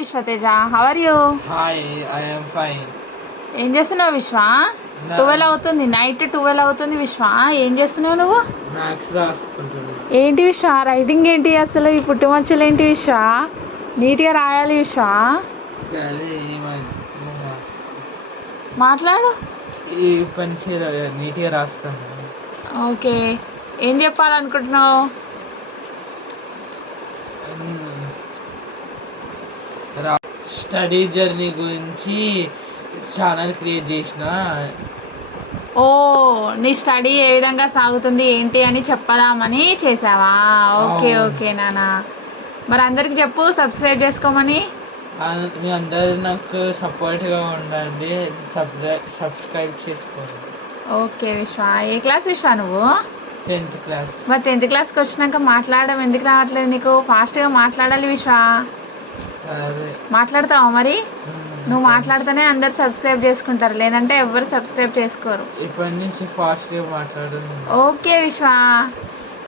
Vishwateja, how are you? Hi, I am fine. ఏం చేస్తున్నావు విశ్వ? 12 అవుతుంది, నైట్ 12 అవుతుంది విశ్వ. ఏం చేస్తున్నావు నువ్వు? మ్యాథ్స్ రాసుకుంటున్నా. ఏంటి విశ్వ రైటింగ్ ఏంటి? అసలు ఈ పుట్టుమచ్చలు ఏంటి విశ్వ? నీట్గా రాయాలి విశ్వ. సరే, మాట్లాడు. ఈ పని నీట్గా రాస్తాను. ఓకే, ఏం చెప్పాలనుకుంటున్నావు? స్టడీ జర్నీ గురించి ఛానల్ క్రియేట్ చేసిన. ఓ, నీ స్టడీ ఏ విధంగా సాగుతుంది ఏంటి అని చెప్పదామని చేసావా? ఓకే ఓకే నాన్న, మరి అందరికి చెప్పు సబ్స్క్రైబ్ చేసుకోమని. మీ అందరు నాకు సపోర్ట్గా ఉండండి, సబ్స్క్రైబ్ చేసుకోండి. ఓకే విశ్వ, ఏ క్లాస్ విశ్వ నువ్వు? 10th class. మరి 10th క్లాస్కి వచ్చినాక మాట్లాడడం ఎందుకు రావట్లేదు నీకు? ఫాస్ట్గా మాట్లాడాలి విశ్వ. సరే, మాట్లాడతావా మరి? నువ్వు మాట్లాడితేనే అందరు సబ్స్క్రైబ్ చేసుకుంటారు, లేదంటే ఎవరు సబ్స్క్రైబ్ చేసుకోరు. ఇప్పటి నుంచి ఫాస్ట్గా మాట్లాడండి. ఓకే విశ్వ.